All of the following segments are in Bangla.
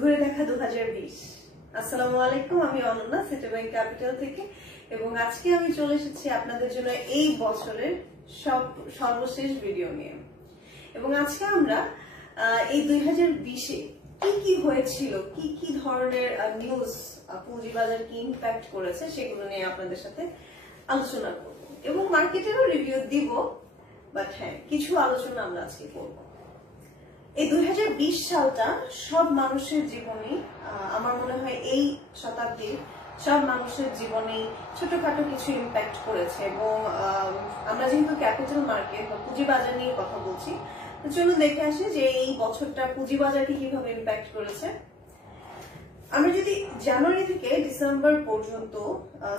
ঘুরে দেখা 2020। আসসালামু আলাইকুম, আমি অনন্যা সিটি ব্যাংক ক্যাপিটাল থেকে এবং আজকে আমি চলে এসেছি আপনাদের জন্য এই বছরের সর্বশেষ ভিডিও নিয়ে। এবং আজকে আমরা এই 2020-এ কি কি হয়েছিল, কি কি ধরনের নিউজ পুঁজিবাজার কি ইম্প্যাক্ট করেছে সেগুলো নিয়ে আপনাদের সাথে আলোচনা করব এবং মার্কেটেরও রিভিউ দিব। বাট হ্যাঁ, কিছু আলোচনা আমরা আজকে করব। এই 2020 সালটা সব মানুষের জীবনে, আমার মনে হয় এই শতাব্দীর সব মানুষের জীবনে ছোটখাটো কিছু ইম্প্যাক্ট করেছে। এবং আমরা যেহেতু ক্যাপিটাল মার্কেট বা পুঁজিবাজার নিয়ে কথা বলছি, তো চলুন দেখে আসি যে এই বছরটা পুঁজিবাজারকে কিভাবে ইম্প্যাক্ট করেছে। আমরা যদি জানুয়ারি থেকে ডিসেম্বর পর্যন্ত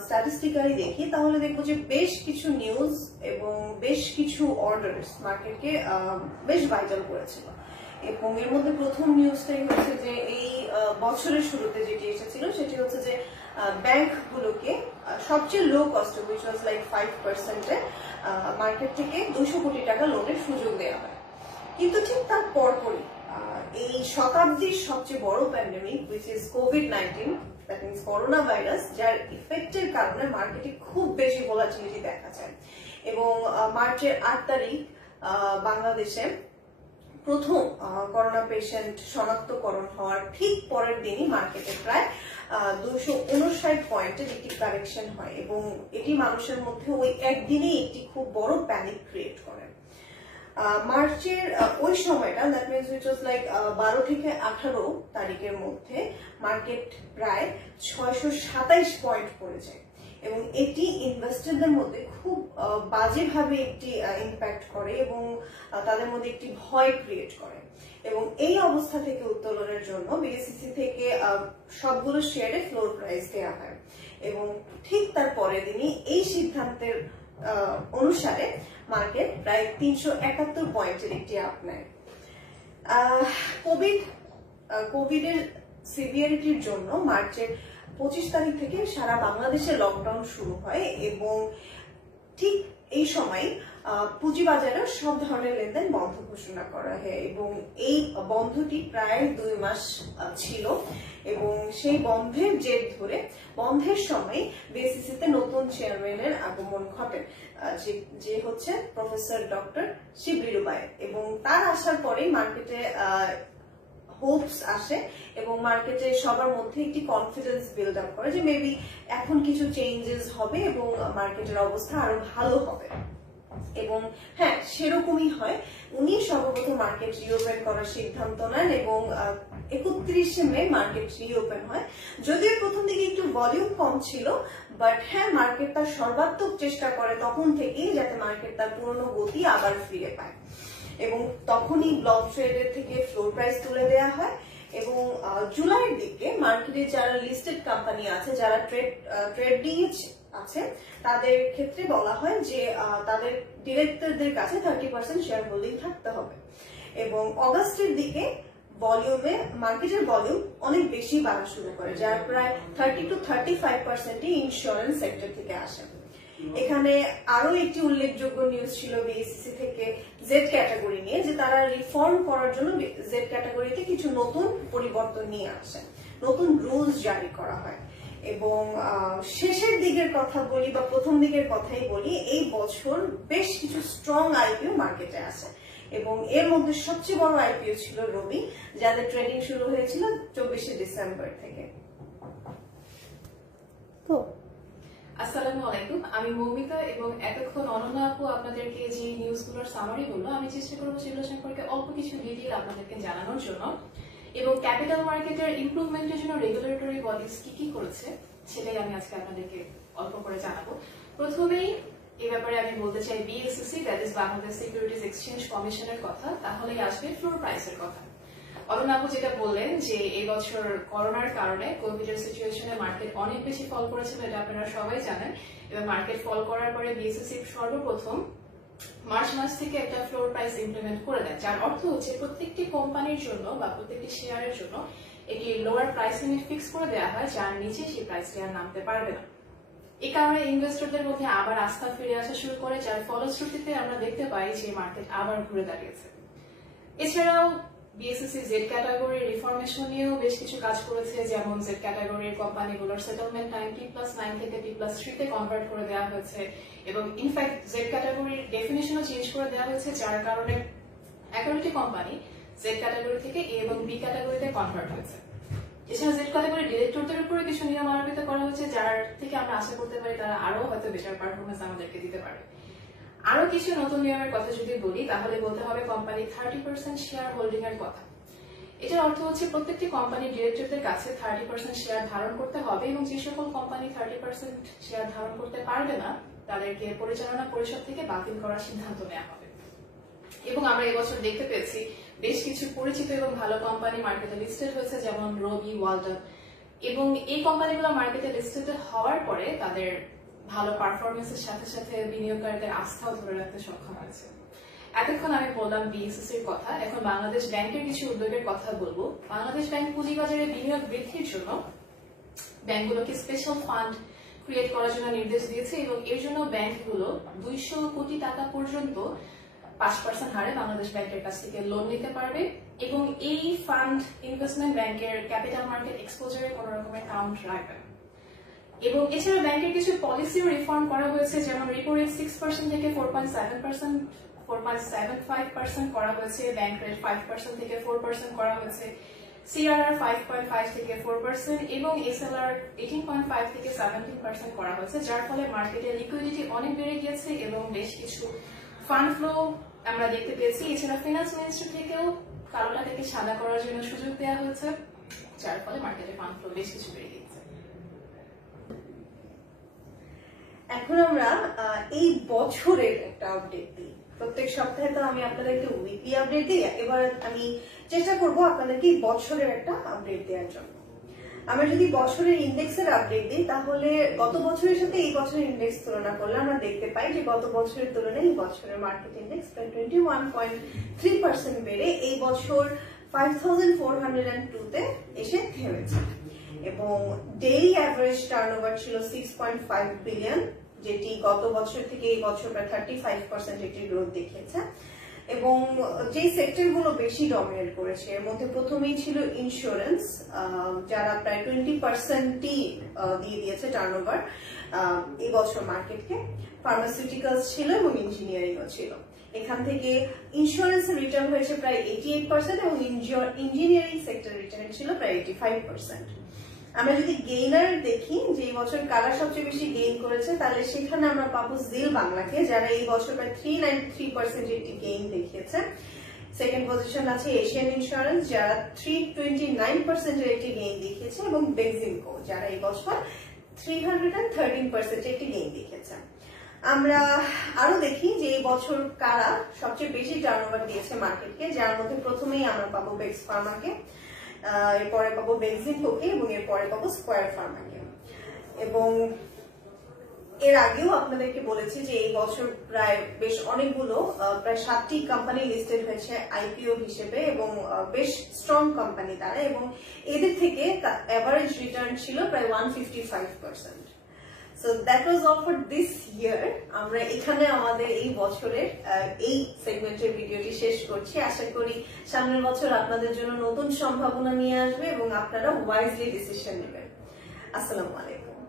স্ট্যাটিস্টিক্যালি দেখি, তাহলে দেখবো যে বেশ কিছু নিউজ এবং বেশ কিছু অর্ডারস মার্কেটকে বেশ ভাইটাল করেছিল। এবং এর মধ্যে প্রথম নিউজটাই হচ্ছে যে এই বছরের শুরুতে যেটি এসেছিল সেটি হচ্ছে যে ব্যাংকগুলোকে সবচেয়ে low cost, which was like 5%-এ মার্কেট থেকে 200 কোটি টাকা লোনের সুযোগ দেওয়া হয়। কিন্তু ঠিক তার পরপরই এই শতাব্দীর সবচেয়ে বড় pandemic, which is COVID-19, that means corona virus, যার ইফেক্টের কারণে মার্কেটে খুব বেশি ভোলাটিলিটি দেখা যায়। এবং মার্চের 8 তারিখ বাংলাদেশে প্রথম করোনা পেশেন্ট শনাক্তকরণ হওয়ার ঠিক পরের দিনই মার্কেটে প্রায় 259 পয়েন্টের একটি কারেকশন হয় এবং এটি মানুষের মধ্যে ওই একদিনেই একটি খুব বড় প্যানিক ক্রিয়েট করে। মার্চের ওই সময়টা, that means which was like 12 থেকে 18 তারিখের মধ্যে মার্কেট প্রায় 627 পয়েন্ট পড়ে যায় এবং এটি ইনভেস্টরদের মধ্যে খুব বাজেভাবে একটি ইম্প্যাক্ট করে এবং তাদের মধ্যে একটি ভয় ক্রিয়েট করে। এবং এই অবস্থা থেকে উত্তোলনের জন্য বিএসইসি থেকে সবগুলো শেয়ারে ফ্লোর প্রাইস দেওয়া হয় এবং ঠিক তার পরের দিনই এই সিদ্ধান্তের অনুসারে মার্কেট প্রায় 371 পয়েন্টের একটি আপ নেয়। কোভিডের সিভিয়ারিটির জন্য মার্চের 25 তারিখ থেকে সারা বাংলাদেশে লকডাউন শুরু হয় এবং ঠিক এই সময় পুঁজিবাজারে সব ধরনের লেনদেন বন্ধ ঘোষণা করা হয় এবং এই বন্ধটি প্রায় 2 মাস ছিল। এবং সেই বন্ধের জের ধরে বন্ধের সময় বিএসইসিতে নতুন চেয়ারম্যানের আগমন ঘটে, যে হচ্ছে প্রফেসর ডক্টর শিবলি রুবায়েত। এবং তার আসার পরেই মার্কেটে হোপস আসে এবং মার্কেটে সবার মধ্যে একটি কনফিডেন্স বিল্ড আপ করে যে মেবি এখন কিছু চেঞ্জেস হবে এবং মার্কেটের অবস্থা আরো ভালো হবে। এবং হ্যাঁ, সেরকমই হয়। উনি সর্বপ্রথম মার্কেট রিওপেন করার সিদ্ধান্ত নেন এবং 31শে মে মার্কেট রিওপেন হয়। যদিও প্রথম দিকে একটু ভলিউম কম ছিল, বাট হ্যাঁ, মার্কেট তার সর্বাত্মক চেষ্টা করে তখন থেকেই যাতে মার্কেট তার পুরনো গতি আবার ফিরে পায়। এবং তখনই ব্লক ট্রেডের থেকে ফ্লোর প্রাইস তুলে দেওয়া হয় এবং জুলাইয়ের দিকে মার্কেটে যারা লিস্টেড কোম্পানি আছে, যারা ট্রেডিং আছে, তাদের ক্ষেত্রে বলা হয় যে তাদের ডিরেক্টরদের কাছে 30% শেয়ার হোল্ডিং থাকতে হবে। এবং অগাস্টের দিকে মার্কেটের ভলিউম অনেক বেশি বাড়া শুরু করে, যার প্রায় 30-35% ইন্স্যুরেন্স সেক্টর থেকে আসে। এখানে আরো একটি উল্লেখযোগ্য নিউজ ছিল বিএসইসি থেকে জেড ক্যাটাগরি নিয়ে, যে তারা রিফর্ম করার জন্য জেড ক্যাটাগরিতে কিছু নতুন পরিবর্তন নিয়ে আসে, নতুন রুলস জারি করা হয়। এবং শেষের দিকের কথা বলি বা প্রথম দিকের কথাই বলি, এই বছর বেশ কিছু স্ট্রং আইপিও মার্কেটে আসে এবং এর মধ্যে সবচেয়ে বড় আইপিও ছিল রবি, যাদের ট্রেডিং শুরু হয়েছিল 24শে ডিসেম্বর থেকে। তো আসসালামু আলাইকুম, আমি মৌমিতা এবং এতক্ষণ অনন্যা আপু আপনাদেরকে যে নিউজগুলোর সামারি বললো, আমি চেষ্টা করবো সেগুলো সম্পর্কে অল্প কিছু ডিটেইল আপনাদেরকে জানানোর জন্য এবং ক্যাপিটাল মার্কেটের ইমপ্রুভমেন্টের জন্য রেগুলেটরি বডিজ কি কি করেছে সেটাই আমি আজকে আপনাদেরকে অল্প করে জানাবো। প্রথমেই এই ব্যাপারে আমি বলতে চাই BSEC, that is Bangladesh securities exchange কমিশনের কথা, তাহলেই আসবে ফ্লোর প্রাইসের কথা। অরুণ আপু যেটা বললেন যে এই বছর করোনার কারণে কোভিডের সিচুয়েশনে মার্কেট অনেক বেশি ফল করেছিল, এটা আপনারা সবাই জানেন। এবং মার্কেট ফল করার পরে বিএসইসি সর্বপ্রথম মার্চ মাস থেকে একটা ফ্লোর প্রাইস ইমপ্লিমেন্ট করে দেয়, যার অর্থ হচ্ছে প্রত্যেকটি কোম্পানির জন্য বা প্রত্যেকটি শেয়ারের জন্য এটি লোয়ার প্রাইস লিমিট ফিক্স করে দেওয়া হয়, যার নিচে সেই প্রাইসটি আর নামতে পারবে না। এই কারণে ইনভেস্টরদের মধ্যে আবার আস্থা ফিরে আসা শুরু করে, যার ফলশ্রুতিতে আমরা দেখতে পাই যে মার্কেট আবার ঘুরে দাঁড়িয়েছে। এছাড়াও বিএসসিসি জেড ক্যাটাগরির রিফরমেশন নিয়েও বেশ কিছু কাজ করেছে, যেমন জেড ক্যাটাগরির কোম্পানিগুলোর সেটেলমেন্ট টাইম T+9 থেকে T+3 তে কনভার্ট করে দেওয়া হয়েছে এবং ইনফ্যাক্ট জেড ক্যাটাগরির ডেফিনেশনও চেঞ্জ করে দেওয়া হয়েছে, যার কারণে 11টি কোম্পানি জেড ক্যাটাগরি থেকে এ এবং বি ক্যাটাগরিতে কনভার্ট হয়েছে। এছাড়া জেড ক্যাটাগরি ডিরেক্টরদের উপরে কিছু নিয়ম আরোপিত করা হয়েছে, যার থেকে আমরা আশা করতে পারি তারা আরো হয়তো বেটার পারফরমেন্স আমাদেরকে দিতে পারে। আরো কিছু নতুন নিয়মের কথা যদি বলি তাহলে বলতে হবে কোম্পানি 30% শেয়ার হোল্ডিং এর কথা। এটার অর্থ হচ্ছে প্রত্যেকটি কোম্পানি ডিরেক্টরদের কাছে 30% শেয়ার ধারণ করতে হবে এবং যে সকল কোম্পানি 30% শেয়ার ধারণ করতে পারবে না তাদেরকে পরিচালনা পরিষদ থেকে বাতিল করার সিদ্ধান্ত নেওয়া হবে। এবং আমরা এবছর দেখতে পেয়েছি বেশ কিছু পরিচিত এবং ভালো কোম্পানি মার্কেটে লিস্টেড হয়েছে, যেমন রবি, ওয়ালটন, এবং এই কোম্পানিগুলো মার্কেটে লিস্টেড হওয়ার পরে তাদের ভালো পারফরমেন্সের সাথে সাথে বিনিয়োগকারীদের আস্থাও ধরে রাখতে সক্ষম হয়েছে। এতক্ষণ আমি বললাম বিএসসিসির কথা, এখন বাংলাদেশ ব্যাংকের কিছু উদ্যোগের কথা বলবো। বাংলাদেশ ব্যাংক পুঁজিবাজারে বিনিয়োগ বৃদ্ধির জন্য ব্যাংকগুলোকে স্পেশাল ফান্ড ক্রিয়েট করার জন্য নির্দেশ দিয়েছে এবং এর জন্য ব্যাংকগুলো 200 কোটি টাকা পর্যন্ত 5% হারে বাংলাদেশ ব্যাংকের কাছ থেকে লোন নিতে পারবে এবং এই ফান্ড ইনভেস্টমেন্ট ব্যাংকের ক্যাপিটাল মার্কেট এক্সপোজারে কোনো রকমের কাউন্ট রাখবে না। এবং এছাড়া ব্যাংকের কিছু পলিসিও রিফর্ম করা হয়েছে, যেমন রিপো রেট 6% থেকে 4.75% করা হয়েছে, ব্যাংক রেট 5% থেকে 4% করা হয়েছে, সিআরআর 5.5 থেকে 4% এবং এসএলআর 18.5 থেকে 17% করা হয়েছে, যার ফলে মার্কেটে লিকুইডিটি অনেক বেড়ে গিয়েছে এবং বেশ কিছু ফান্ড ফ্লো আমরা দেখতে পেয়েছি। এছাড়া ফিনান্স মিনিস্ট্রি থেকেও কালো টাকাকে সাদা করার জন্য সুযোগ দেওয়া হয়েছে, যার ফলে মার্কেটে ফান্ড ফ্লো বেশ কিছু বেড়ে গিয়েছে। এখন আমরা এই বছরের একটা আপডেট দিই। প্রত্যেক সপ্তাহে তো আমি আপনাদেরকে উইকলি আপডেট দিই, এবার আমি চেষ্টা করব আপনাদেরকে বছরের একটা আপডেট দেওয়ার জন্য। আমরা যদি বছরের ইন্ডেক্সের আপডেট দিই তাহলে গত বছরের সাথে এই বছরের ইন্ডেক্স তুলনা করলে আমরা দেখতে পাই যে গত বছরের তুলনায় এই বছরের মার্কেট ইন্ডেক্স প্রায় 21.3% বেড়ে এই বছর 5402 তে এসে থেমেছে এবং ডেইলি অ্যাভারেজ টার্নওভার ছিল 6.5 বিলিয়ন, যেটি গত বছর থেকে এই বছর প্রায় 35% একটি গ্রোথ দেখিয়েছে। এবং যে সেক্টরগুলো বেশি ডমিনেট করেছে এর মধ্যে প্রথমেই ছিল ইন্স্যুরেন্স, যারা প্রায় 20%ই দিয়ে দিয়েছে টার্নওভার এই বছর মার্কেটকে। ফার্মাসিউটিক্যালস ছিল এবং ইঞ্জিনিয়ারিংও ছিল। এখান থেকে ইন্স্যুরেন্সের রিটার্ন হয়েছে প্রায় 88% এবং ইঞ্জিনিয়ারিং সেক্টর রিটার্ন ছিল প্রায় 85%। আমরা যদি গেইনার দেখি যে এই বছর কারা সবচেয়ে বেশি গেইন করেছে তাহলে সেখানে আমরা পাবো জিল বাংলাকে, যারা এই বছর প্রায় 393% একটি গেইন দেখিয়েছে। সেকেন্ড পজিশন আছে এশিয়ান ইন্স্যুরেন্স, যারা 329% এর একটি গেইন দেখিয়েছে, এবং বেক্সিমকো, যারা এই বছর 313% একটি গেইন দেখিয়েছে। আমরা আরো দেখি যে এই বছর কারা সবচেয়ে বেশি টার্নওভার দিয়েছে মার্কেটকে, যার মধ্যে প্রথমেই আমরা পাবো বেক্স ফার্মাকে, এরপরে পাবো বেক্সিমকোকে এবং এরপরে পাবো স্কয়ার ফার্মাকে। এবং এর আগেও আপনাদেরকে বলেছি যে এই বছর প্রায় বেশ অনেকগুলো প্রায় 7টি কোম্পানি লিস্টেড হয়েছে আইপিও হিসেবে এবং বেশ স্ট্রং কোম্পানি তারা, এবং এদের থেকে এভারেজ রিটার্ন ছিল প্রায় 155%। So that was all for this year. আমরা এখানে আমাদের এই বছরের এই সেগমেন্টের ভিডিওটি শেষ করছি। আশা করি সামনের বছর আপনাদের জন্য নতুন সম্ভাবনা নিয়ে আসবে এবং আপনারা ওয়াইজলি ডিসিশন নেবেন। আসসালামু আলাইকুম।